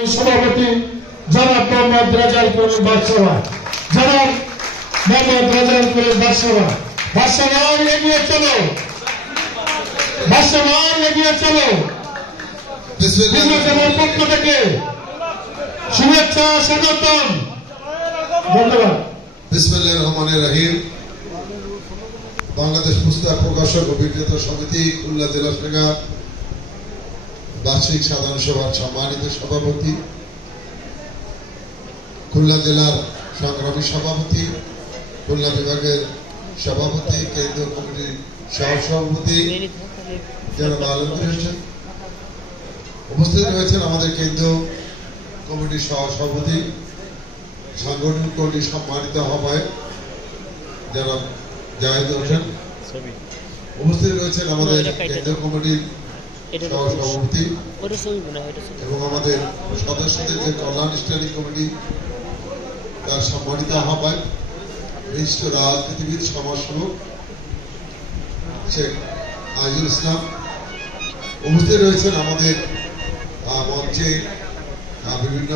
সংগ্রামী সভাপতি জনাব মোহাম্মদ রাজাল করিম বাদশাহ, জনাব মোহাম্মদ রাজাল করিম বাদশাহ। বাদশাহ এগিয়ে চলো, বাদশাহ এগিয়ে চলো। বিশ্বজনের পক্ষ থেকে শুভেচ্ছা স্বাগতম, ধন্যবাদ। বিসমিল্লাহির রহমানির রহিম। বাংলাদেশ পুস্তক প্রকাশক ও বিক্রেতা সমিতি খুলনা জেলা শাখা বার্ষিক সাধারণ সভার সম্মানিত সভাপতি, খুলনা জেলার সংগ্রামী সভাপতি, খুলনা বিভাগের সভাপতি, কেন্দ্রীয় কমিটির সহসভাপতি জনাব আলমগীর হোসেন, উপস্থিত রয়েছেন আমাদের কেন্দ্রীয় কমিটির সহসভাপতি, সাংগঠনিক কমিটির সম্মানিত আহ্বায়ক জনাব জাহিদ হোসেন, উপস্থিত রয়েছেন আমাদের কেন্দ্রীয় কমিটির সহসভাপতি এবং আমাদের সদস্যদের যে কল্যাণ স্ট্যান্ডিং কমিটি তার সম্মানিত আহ্বায়ক, বিশিষ্ট রাজনীতিবিদ, সমাজসেবক শেখ আজিজুল ইসলাম, উপস্থিত রয়েছেন আমাদের মঞ্চে বিভিন্ন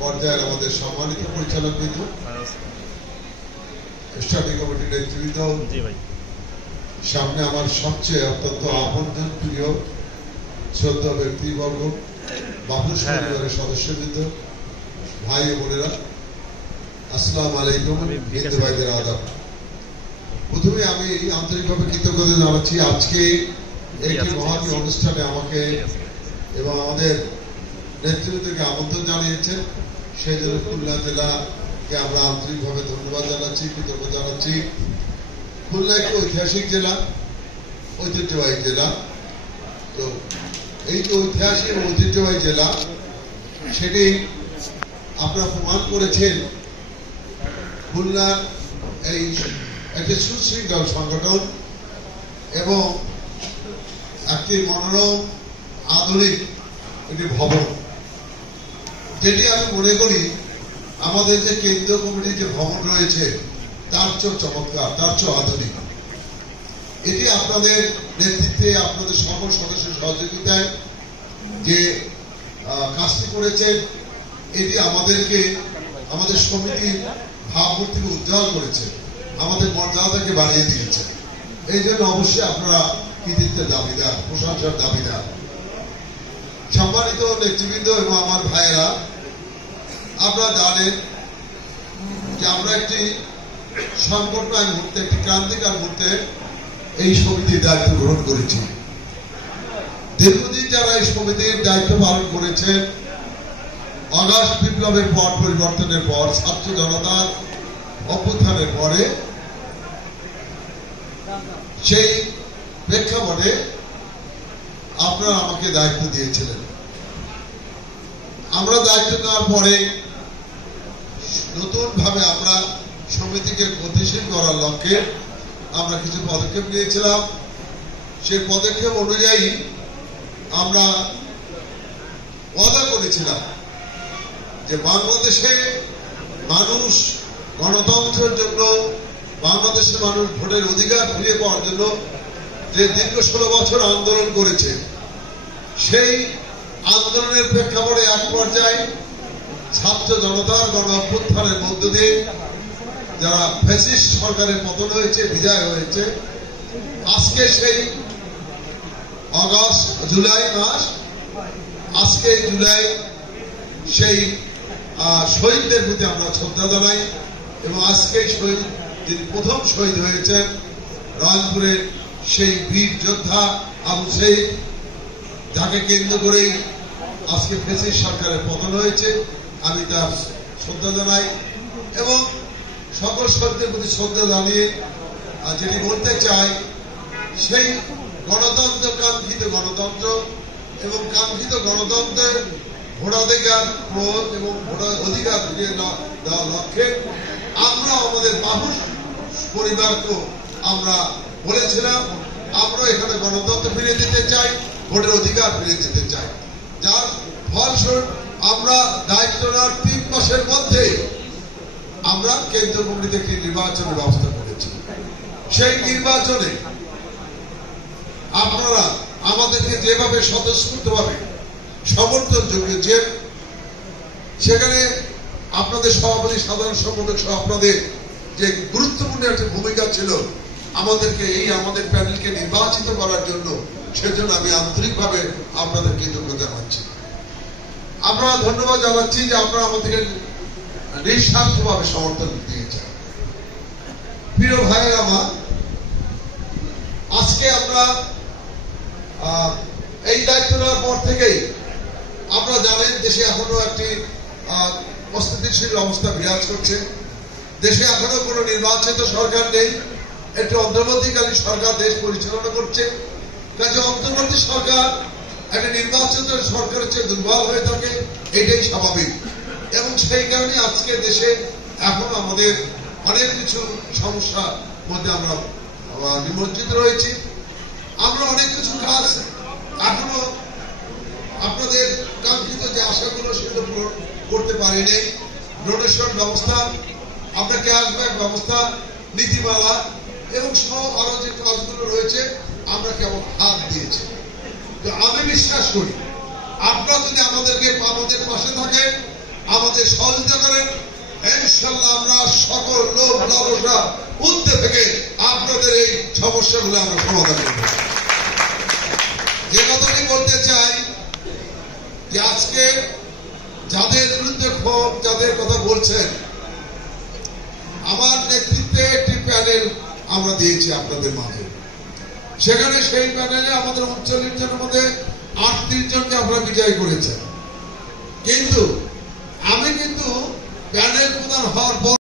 পর্যায়ের আমাদের সম্মানিত পরিচালকবৃন্দ, স্ট্যান্ডিং কমিটির নেতৃবৃন্দ, সামনে আমার সবচেয়ে অত্যন্ত আপনজন প্রিয় শ্রদ্ধা ব্যক্তিবর্গ, বাপুস পরিবারের সদস্যবৃন্দ, ভাই ও বোনেরা, আসসালামু আলাইকুম, হিন্দু ভাইদের আদাব। প্রথমে আমি আন্তরিকভাবে কৃতজ্ঞতা জানাচ্ছি আজকে একটি মহান অনুষ্ঠানে আমাকে এবং আমাদের নেতৃত্বকে আমন্ত্রণ জানিয়েছেন, সেই জন্য খুলনা জেলাকে আমরা আন্তরিকভাবে ধন্যবাদ জানাচ্ছি, কৃতজ্ঞতা জানাচ্ছি। খুলনা একটি ঐতিহাসিক জেলা, ঐতিহ্যবাহী জেলা। তো এই যে ঐতিহাসিক এবং ঐতিহ্যবাহী জেলা, সেটি আপনারা প্রমাণ করেছেন খুলনার এই একটি সুশৃঙ্খল সংগঠন এবং একটি মনোরম আধুনিক একটি ভবন, যেটি আমি মনে করি আমাদের যে কেন্দ্রীয় কমিটির যে ভবন রয়েছে তার চেয়েও চমৎকার, তার চেয়েও আধুনিক। এটি আপনাদের নেতৃত্বে, আপনাদের সকল সদস্যের সহযোগিতায় যে কাজটি করেছেন, এটি আমাদেরকে আমাদের সমিতির ভাবমূর্তিকে উজ্জ্বল করেছে, আমাদের মর্যাদাকে বাড়িয়ে দিয়েছে। এই জন্য অবশ্যই আপনারা কৃতিত্বের দাবিদার, প্রশংসার দাবিদার। সম্মানিত নেতৃবৃন্দ এবং আমার ভাইয়েরা, আপনারা জানেন যে আমরা একটি সংকটময় মুহূর্তে, একটি ক্রান্তিকার মুহূর্তে এই সমিতির দায়িত্ব গ্রহণ করেছি। দীর্ঘদিন যারা এই সমিতির দায়িত্ব পালন করেছেন, আগস্ট বিপ্লবের পর, পরিবর্তনের পর, ছাত্র জনতার অভ্যুত্থানের পরে, সেই প্রেক্ষাপটে আপনারা আমাকে দায়িত্ব দিয়েছিলেন। আমরা দায়িত্ব নেওয়ার পরে নতুন ভাবে আমরা সমিতিকে গতিশীল করার লক্ষ্যে আমরা কিছু পদক্ষেপ নিয়েছিলাম। সেই পদক্ষেপ অনুযায়ী আমরা ওয়াদা করেছিলাম যে বাংলাদেশে মানুষ গণতন্ত্রের জন্য, বাংলাদেশের মানুষ ভোটের অধিকার ফিরে পাওয়ার জন্য যে দীর্ঘ 16 বছর আন্দোলন করেছে, সেই আন্দোলনের প্রেক্ষাপটে এক পর্যায়ে ছাত্র জনতার গণ অভ্যুত্থানের মধ্য দিয়ে যারা ফ্যাসিস্ট সরকারের পতন হয়েছে, বিজয় হয়েছে, আজকে সেই জুলাই মাস, আজকে জুলাই সেই শহীদদের প্রতি আমরা শ্রদ্ধা জানাই। এবং আজকে শহীদ, যিনি প্রথম শহীদ হয়েছেন রংপুরের সেই বীর যোদ্ধা আবু সাইদ, যাকে কেন্দ্র করেই আজকে ফ্যাসিস্ট সরকারের পতন হয়েছে, আমি তার শ্রদ্ধা জানাই এবং সকল শহীদদের প্রতি শ্রদ্ধা জানিয়ে যেটি বলতে চাই, সেই গণতন্ত্র, কাঙ্ক্ষিত গণতন্ত্র এবং কাঙ্ক্ষিত গণতন্ত্রের ভোটাধিকার প্রয়োগ এবং ভোটার অধিকার ফিরিয়ে দেওয়ার লক্ষ্যে আমরা আমাদের বাপুস পরিবারকে আমরা বলেছিলাম আমরা এখানে গণতন্ত্র ফিরিয়ে দিতে চাই, ভোটের অধিকার ফিরিয়ে দিতে চাই। যার ফলস্বরূপ আমরা দায়িত্ব নেওয়ার 3 মাসের মধ্যে আমরা কেন্দ্রীয় কমিটি থেকে নির্বাচনের ব্যবস্থা করেছি। সেই নির্বাচনে আপনারা আমাদেরকে যেভাবে স্বতঃস্ফূর্তভাবে সমর্থন জুগিয়েছেন। সেখানে আপনাদের সভাপতি, সাধারণ সম্পাদক সহ আপনাদের যে গুরুত্বপূর্ণ একটা ভূমিকা ছিল আমাদেরকে আমাদের প্যানেলকে নির্বাচিত করার জন্য, সেজন্য আমি আন্তরিকভাবে আপনাদের কৃতজ্ঞতা জানাচ্ছি। আপনারা ধন্যবাদ জানাচ্ছি যে আপনারা আমাদেরকে নিঃস্বার্থভাবে সমর্থন দিয়েছেন। প্রিয় ভাইয়ের আমার, আজকে আমরা এই দায়িত্ব নেওয়ার পর থেকেই আপনারা জানেন দেশে এখনো একটি অস্থিতিশীল অবস্থা বিরাজ করছে। দেশে এখনো কোনো নির্বাচিত সরকার নেই, একটি অন্তর্বর্তীকালীন সরকার দেশ পরিচালনা করছে। কাজে অন্তর্বর্তী সরকার একটা নির্বাচিত সরকারের চেয়ে দুর্বল হয়ে থাকে, এটাই স্বাভাবিক। এবং সেই কারণে আজকে দেশে এখন আমাদের অনেক কিছু সমস্যার মধ্যে আমরা নিমজ্জিত রয়েছি। আমরা অনেক কিছু কাজ এখনো আপনাদের কাঙ্ক্ষিত যে আশাগুলো সেগুলো পূরণ করতে পারিনি। ডোনেশন ব্যবস্থা, আমরা ক্যাশব্যাক ব্যবস্থা, নীতিমালা এবং সব আরো যে কাজগুলো রয়েছে আমরা কেমন হাত দিয়েছি। তো আমি বিশ্বাস করি আপনারা যদি আমাদের পাশে থাকেন, আমাদের সহযোগিতা করেন, ইনশাআল্লাহ আমরা সকল লোভ লালসা ঊর্ধ্বে থেকে আপনাদের এই সমস্যাগুলো আমরা সমাধান করব। যে কথাটি বলতে চাই যে আজকে যাদের বিরুদ্ধে ক্ষোভ, যাদের কথা বলছেন, আমার নেতৃত্বে একটি প্যানেল আমরা দিয়েছি আপনাদের মাঝে। সেখানে সেই প্যানেলে আমাদের 39 জনের মধ্যে 38 জনকে আপনারা বিজয় করেছেন। কিন্তু আমি প্যানেল প্রধান হওয়ার পর